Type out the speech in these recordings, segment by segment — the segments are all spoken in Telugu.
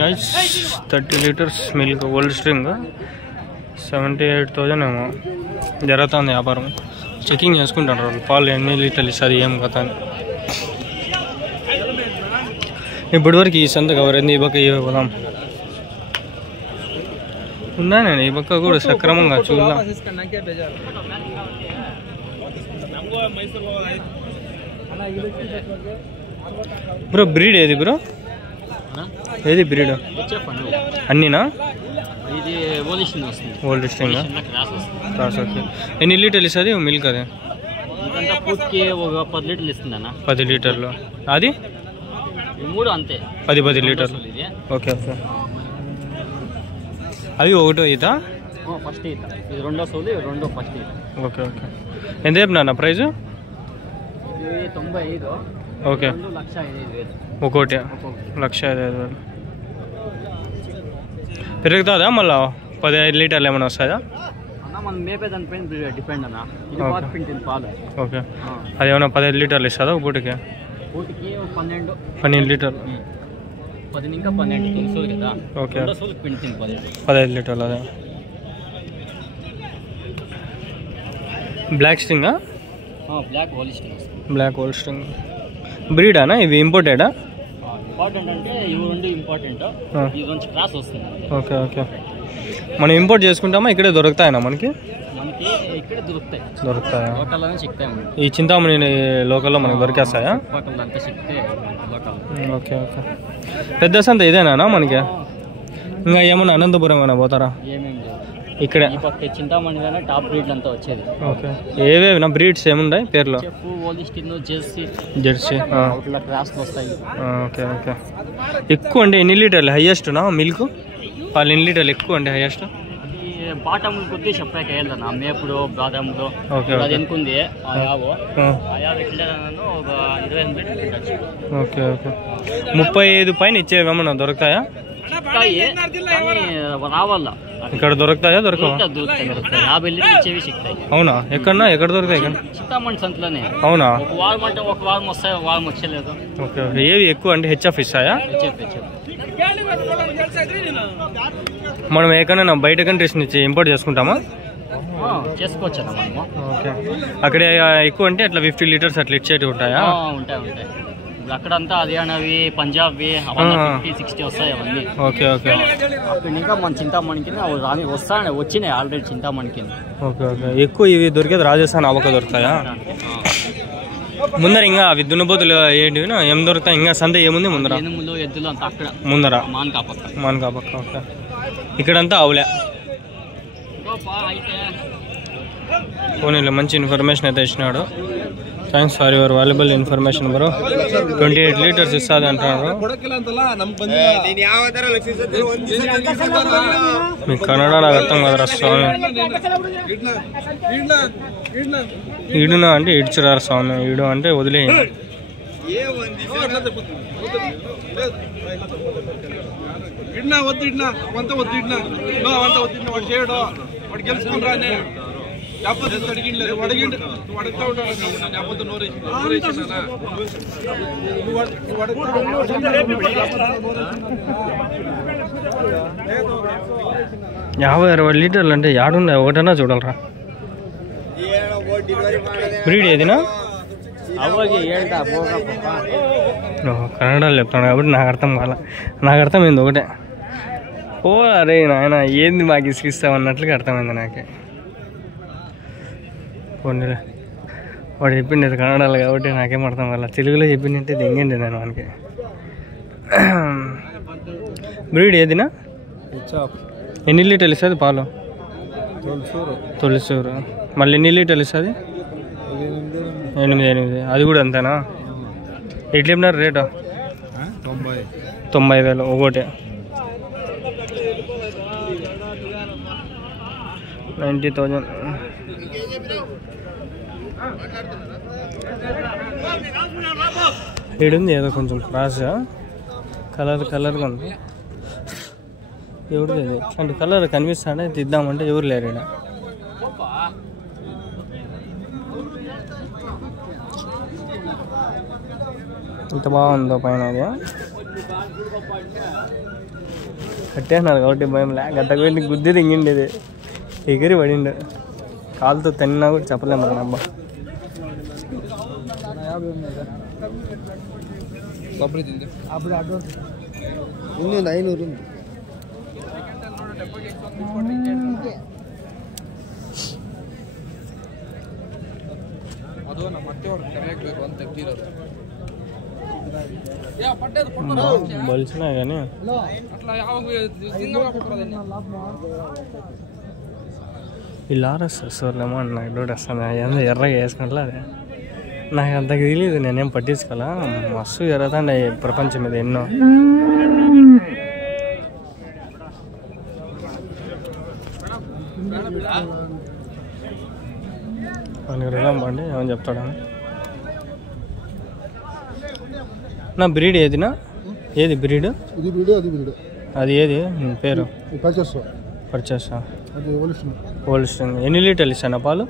Guys 30 litres milk old string 78,000 ఏమో జరుగుతుంది వ్యాపారం. చెకింగ్ చేసుకుంటారు వాళ్ళు పాలు ఎన్ని లీటర్లు ఇస్తుంది ఏం కథ అని. ఇప్పటి వరకు ఈ సంత కవర్ అయింది. ఈ పక్క ఇవే పోదాం ఉందా నేను ఈ పక్క కూడా సక్రమంగా చూద్దాం. బ్రో బ్రీడ్ ఏది బ్రో? ఏది బ్రీడ్? అన్నీనా? Old string cross. ఓకే. ఎన్ని లీటర్లు ఇస్తుంది మిల్క్? అది 10 లీటర్లు ఇస్తుంది అన్న. 10 లీటర్లు. అది 3 అంతే. 10 లీటర్లు. Okay okay. అది ఒకటో ఈత? ఫస్ట్ ఈత. ఇది రెండో సోలు, రెండో ఫస్ట్ ఈత. Okay okay. ఎంత చెప్పినా ప్రైజు? 95. ఓకే. 1,05,000. ఒకటి 1,05,000. పెరుగుతుందా మళ్ళీ 15 లీటర్లు ఏమైనా వస్తుందా? అన్న మనం మేపే దానిపైన డిపెండ్ అన్న. ఇది పాలు పాలు. ఓకే. అది ఏమైనా 15 లీటర్లు ఇస్తుందా పూటకి? పూటకి 12 లీటర్లు. 10 ఇంకా 12 తెలుసు కదా. ఓకే. 15 లీటర్లు. అదే బ్లాక్ స్ట్రింగా? Black old string. బ్రీడానా ఇవి? ఇంపోర్టెడా? ఇంపార్టెంట్ అంటే ఇవి రెండు ఇంపార్టెంట్. ఇది నుంచి క్రాస్ వస్తుంది. Okay okay. మనం ఇంపోర్ట్ చేసుకుంటామా? ఇక్కడే దొరుకుతాయనా మనకి? మనకి ఇక్కడే దొరుకుతాయి. లోకల్లోనే చిక్తాయి. ఈ చింతామణి లోకల్లో మనకి దొరికేస్తాయా? Okay okay. పెద్ద సంత ఇదేనా మనకి? ఇంకా ఏమన్నా అనంతపురం ఏమైనా పోతారా? ఇక్కడే చింతామణి టాప్ బ్రీడ్ అంతా వచ్చేది. ఓకే. ఏవేవి బ్రీడ్స్ ఏమున్నాయి పేర్లు? జెర్సీ క్రాస్ వస్తాయి. Okay okay. ఎక్కువ అంటే ఎన్ని లీటర్లు హైయెస్ట్నా మిల్క్? పాలు ఎన్ని లీటర్లు ఎక్కువ అంటే హైయెస్ట్? బాటం కొద్ది చెప్పాక వెళ్ళాను మేపుడు బాదంలో. అది ఎనుకుంది ఓకే ఓకే. 35 పైన ఇచ్చేవేమన్నా దొరుకుతాయా? రావాలా ఇక్కడ దొరుకుతాయా? దొరకవా? 50 లీటర్లు ఇచ్చేవి చిక్తాయి. అవునా? ఎక్కడ దొరుకుతాయి? చింతామణి సంతలోనే. అవునా? ఒక వారం అంటే ఒక వారం వస్తాయి, ఒక వారం వచ్చేలేదు. Okay okay. ఏవి ఎక్కువ అంటే హెచ్ఎఫ్ ఇస్తాయా? మనం ఎక్కడైనా బయట కంట్రీస్ నుంచి ఇంపోర్ట్ చేసుకుంటామా? చేసుకోవచ్చు. ఓకే. అక్కడ ఎక్కువ అంటే అట్లా 50 లీటర్స్ అట్లా ఇచ్చేటివి ఉంటాయా? ఉంటాయి. అక్కడంతా హర్యానావి, పంజాబ్వి 50-60 వస్తాయి అవన్నీ. Okay okay. అక్కడ ఇంకా మన చింతామణికి వచ్చినాయి ఆల్రెడీ చింతామణికి. Okay okay. ఎక్కువ ఇవి దొరికేది రాజస్థాన్ అవక దొరుకుతాయా? ముందర ఇంకా అవి దున్నపోతులు ఏంటివి ఏం దొరుకుతాయి? ఇంకా సంత ఏముంది ముందర? ఎద్దులు అంతా అక్కడ ముందర మాన్కా పక్క. ఓకే. ఇక్కడంతా అవులే. పోనీలో మంచి ఇన్ఫర్మేషన్ అయితే ఇచ్చినాడు. Thanks for your valuable information bro. 28 litres ఇస్తుంది అంటున్నారు. మీకు కన్నడ నాకు అర్థం కదరా స్వామి. ఈడునా అంటే ఇడ్చురారు స్వామి. ఈడు అంటే వదిలేయండి. యాభై 60 లీటర్లు అంటే యాడున్నాయి? ఒకటన్నా చూడాలరా. బ్రీడ్ ఏదినా? కన్నడలో చెప్తాను కాబట్టి నాకు అర్థం కాల. నాకు అర్థమైంది ఒకటే. ఓ అరే నాయన ఏంది మాకు ఇసుకిస్తావు అన్నట్లుగా అర్థమైంది నాకే. పోనీలే వాడు చెప్పింది కన్నడలో కాబట్టి నాకేం అర్థం కాల. తెలుగులో చెప్పిందంటే దెంగండి నేను మనకి. బ్రీడ్ ఏదినా? ఎన్ని లీటర్లు ఇస్తుంది పాలు? తొలిసూరు. మళ్ళీ ఎన్ని లీటర్లు ఇస్తుంది? 8. అది కూడా అంతేనా? ఎట్లా చెప్పినారు రేటు? 90,000 ఒకటి. 90,000. ఈడుంది ఏదో కొంచెం క్రాస్ కలర్గా ఉంది. ఎవరిది? అంటే కలర్ కనిపిస్తాడే తిద్దామంటే ఎవరు లేరు ఇక్కడ. ఇంత బాగుందో పైన అది. కట్టేసినారు కాబట్టి భయం లే. గద్దకు వెళ్ళి గుద్ది దింగిండేది, ఎగిరి పడిండు. కాలుతో తిన్నా కూడా చెప్పలేము మన అబ్బా. బలిసినా కానీ ఈ లారస్ సోర్లేమో నాకు డౌట్ వస్తుంది. అదంతా ఎర్రగా వేసుకుంటా అదే నాకు అంత తెలియదు, నేనేం పట్టించుకోవాలా. మస్తు ఎర్రదండి ప్రపంచం మీద ఎన్నో. మనకి రిలాంబండి ఏమని చెప్తాడా నా బ్రీడ్ ఏదినా? ఏది బ్రీడ్? అది ఏది పేరు? పర్చేసా. Old string. ఎన్ని లీటర్లు ఇస్తాను పాలు?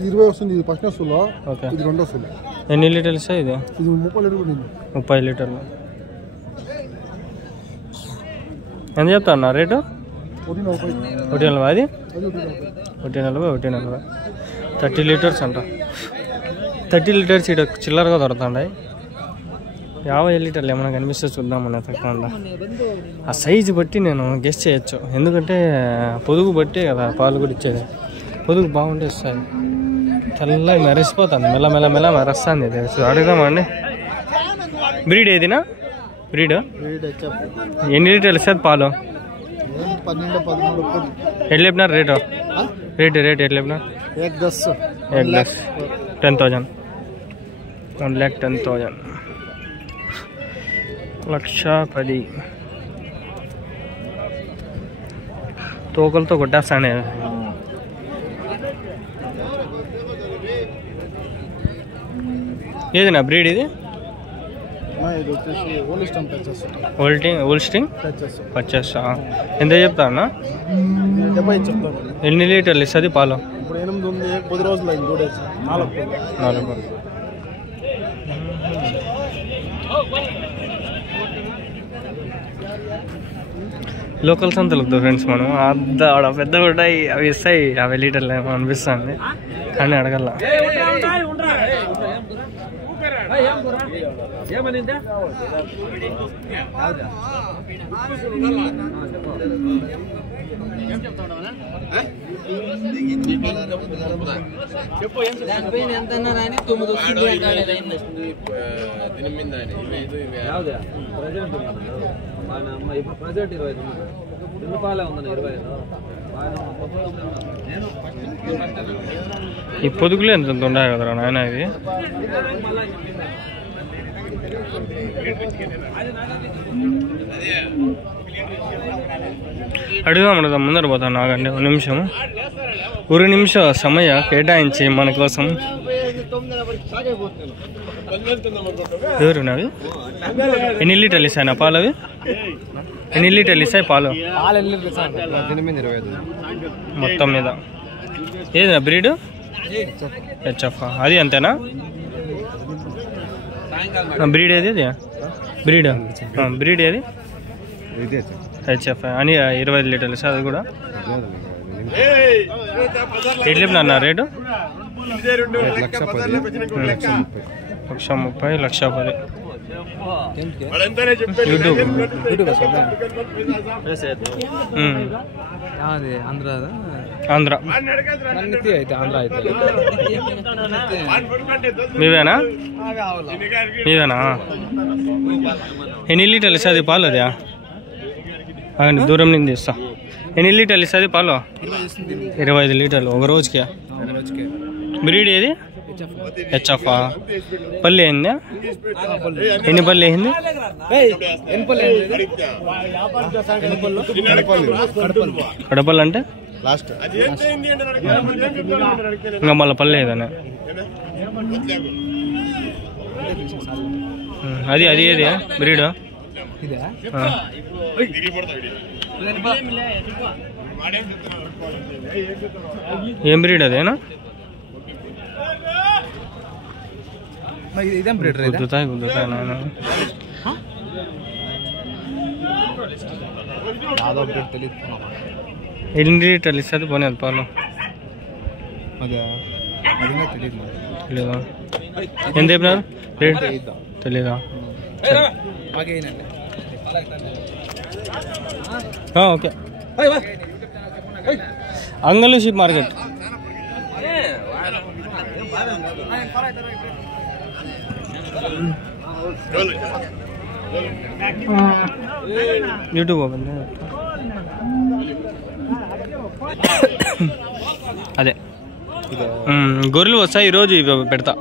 20 వస్తుంది. ఫస్ట్ వస్తుందో ఓకే. ఇది రెండో వస్తుంది. ఎన్ని లీటర్లు ఇస్తాయి ఇది? ఇది 30 లీటర్లు. 30 లీటర్లు. ఎంత చెప్తాను రేటు? 140. అది 140. 140. 30 లీటర్స్ అంట. 30 లీటర్స్ ఇక్కడ చిల్లరగా దొరుకుతుంటాయి. 50 లీటర్లు ఏమైనా కనిపిస్తే చూద్దామని తక్కువ. ఆ సైజు బట్టి నేను గెస్ చేయొచ్చు, ఎందుకంటే పొదుగు బట్టి కదా పాలు కూడా ఇచ్చేది. పొదుగు బాగుంటే ఇస్తాయి. తెల్లగా మెరిసిపోతుంది, మెల్ల మెరస్తుంది. ఇది అడుగుదామండి. బ్రీడ్ ఏదినా? బ్రీడ్ ఎన్ని లీటర్లు ఇస్తుంది పాలు? 12-13. ఎట్లా చెప్పినారు రేటు? రేట్ ఎట్లా చెప్పినారు? 10,000. 1,10,000. 1,10,000. తోకలతో కొట్టేస్తానే. ఏదినా బ్రీడ్ ఇది? ఓల్డ్ స్ట్రింగ్ పర్చేసా. ఎంత చెప్తా అన్న? 70 చెప్తాను. ఎన్ని లీటర్లు ఇస్తుంది పాలు? ఇప్పుడు 8 ఉంది. 10 రోజులు అయింది. 4. లోకల్ సంతలకు ఫ్రెండ్స్ మనం ఆడ పెద్ద ఉంటాయి, అవి ఇస్తాయి 50 లీటర్లు ఏమో అనిపిస్తుంది, కానీ అడగల. ఈ పొదుగులు ఎంత ఉన్నాయి కదరా నాయన. ఇది అడుగుదాం ముందర పోతాను. నాగండి 1 నిమిషం, 1 నిమిషం సమయ కేటాయించి మన కోసం. ఎవరు నావి? ఎన్ని లీటర్లు ఇస్తాయి నా పాలు? అవి ఎన్ని లీటర్లు ఇస్తాయి పాలు? 8-25 మొత్తం మీద. ఏదా బ్రీడ్? హెచ్ఎఫ్. అది అంతేనా? బ్రీడ్ ఏది? అది బ్రీడ్ ఏది? హెచ్ఎఫ్ అని 25 లీటర్లు సార్. అది కూడా ఎట్లా చెప్పినా రేటు? 1,30,000, 1,10,000. యూట్యూబ్ ఆంధ్ర మీవేనా? ఎన్ని లీటర్లు ఇస్తుంది పాలు? అదే అదండి దూరం నుంచి ఇస్తా. ఎన్ని లీటర్లు ఇస్తుంది పాలు? 25 లీటర్లు ఒక రోజుకి. బ్రీడ్ ఏది? హెచ్ఎఫ్. పల్లి అయిందా? ఎన్ని పల్లి అయింది? కడపల్లి అంటే ఇంకా మళ్ళీ పల్లె ఏదన్నా. అది ఏది బ్రీడ్? ఏం బ్రీడ్ అదేనా? గుద్దుతాయి నాయన. ఎన్ని లీటర్లు ఇస్తుంది పోనీ అది పాలు తెలీదా ఎంత చెప్పినారు రేట్ తెలీదా ఓకే అంగళ్ళు షీప్ మార్కెట్ యూట్యూబ్ ఓపెన్ అదే గొర్రెలు వస్తాయి ఈరోజు ఇవి పెడతా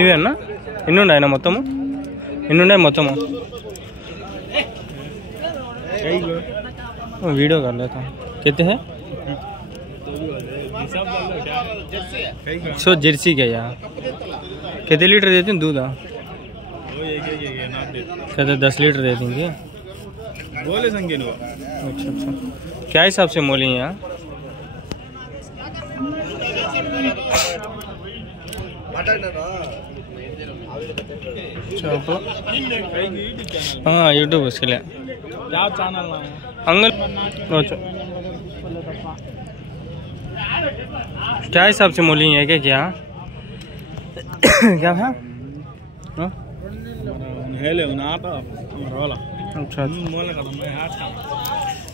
ఇవేనా ఎన్ని ఉన్నాయన్నా మొత్తము ఎన్ని ఉన్నాయి మొత్తము वीडियो कर लेता हूँ कहते हैं सो जर्सी क्या यार कितने लीटर देते हैं दूध कहते 10 लीटर दे देंगे अच्छा अच्छा क्या हिसाब से मोली हैं यहाँ हाँ यूट्यूब उसके लिए अंगल अच्छा क्या हिसाब से मोली है क्या क्या है अच्छा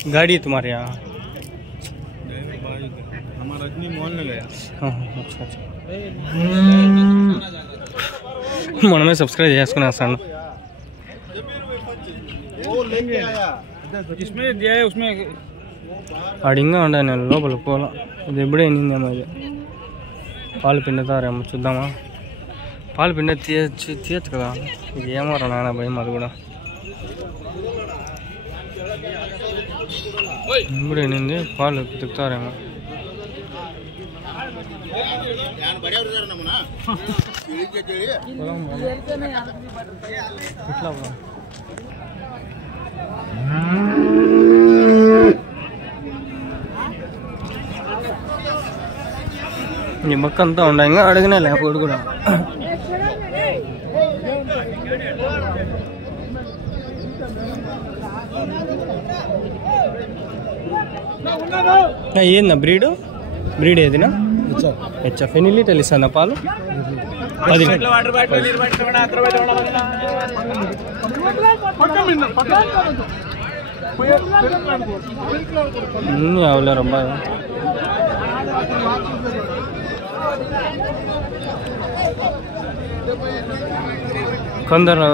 गाड़ी तुम्हारे यहाँ अच्छा अच्छा మనమే సబ్స్క్రైబ్ చేసుకునేస్తాను అడింగా ఉండే నేను లోపల పోలా ఇది ఎప్పుడే ఎన్నిందేమో ఇది పాలు పిండుతారేమో చూద్దామా పాలు పిండి తీయచ్చు కదా ఇది ఏమో రా నాయన భయం అది కూడా ఇప్పుడు ఎన్నింది పాలు తిక్కుతారేమో ఈ మొక్క అంతా ఉండ ఇంకా అడిగినా లేకపోతే కూడా ఏందా బ్రీడ్ ఏదినా హెచ్ఎఫ్ ఎన్ని లీటర్లు ఇస్తాను పాలు 10 అవలేరు అబ్బాయి కొందరు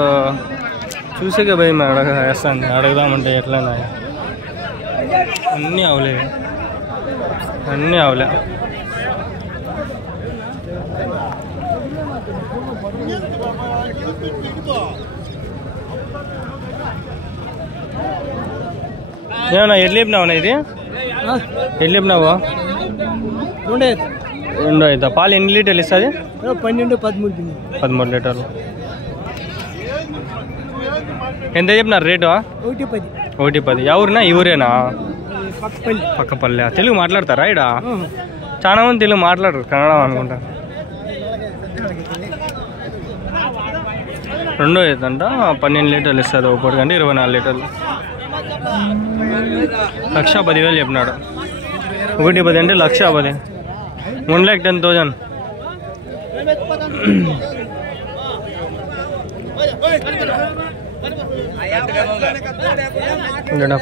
చూసాక భయం వేస్తాను అడగదామంటే ఎట్లయినా అన్నీ అవలేవు అన్నీ అవలే ఏమన్నా ఎడ్లు చెప్పినావునా ఇది ఎడ్లు చెప్పినావా రెండో అవుతా పాలు ఎన్ని లీటర్లు ఇస్తుంది 12-13 లీటర్లు ఎంత చెప్పినారు రేటు 110 ఎవరినా ఈ ఊరేనా పక్కపల్లె తెలుగు మాట్లాడతారా ఇడ చాలా మంది తెలుగు మాట్లాడరు కన్నడం అనుకుంటా రెండో అవుతుందంట 12 లీటర్లు ఇస్తుంది ఒకటి కంటే 24 లీటర్లు 1,10,000 చెప్పినాడు 1,10 అంటే 1,10,000 1,10,000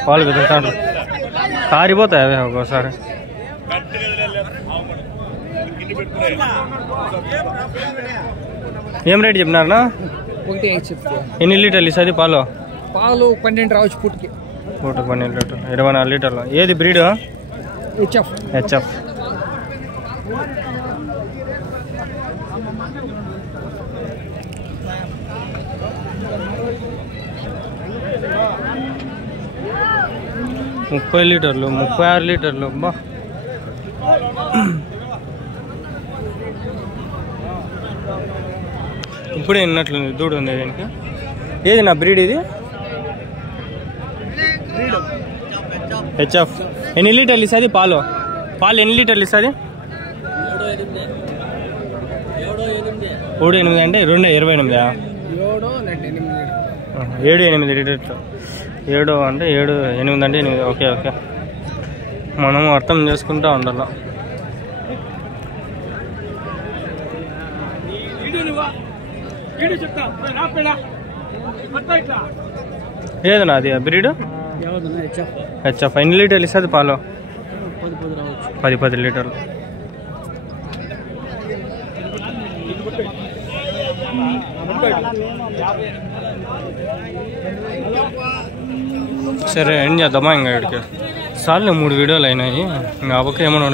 పాలు వెతుకుతాడు కారిపోతాయి అవే ఒక్కోసారి ఏం రేట్ చెప్పినారనా ఎన్ని లీటర్లు ఇస్తుంది పాలు 12 రావచ్చు పూటకి 12 లీటర్లు 24 లీటర్లు ఏది బ్రీడ్ హెచ్ఎఫ్ ముప్పై లీటర్లు 36 లీటర్లు బా ఇప్పుడే విన్నట్లుంది దూడు ఉంది దీనికి ఏది నా బ్రీడ్ ఇది హెచ్ఎఫ్ ఎన్ని లీటర్లు ఇస్తుంది పాలు ఎన్ని లీటర్లు ఇస్తుంది 7-8 అంటే 28 7-8 లీటర్లు 7 అంటే 7-8 అంటే 8 ఓకే ఓకే మనం అర్థం చేసుకుంటూ ఉండాలి ఏదన్నా అది బ్రీడ్ హెచ్ఎఫ్ ఎన్ని లీటర్లు ఇస్తుంది పాలు 10 లీటర్లు సరే ఏం చేద్దామా ఇంకా ఇక్కడికి సార్లు 3 వీడియోలు అయినాయి ఇంకా అవ్వక ఏమైనా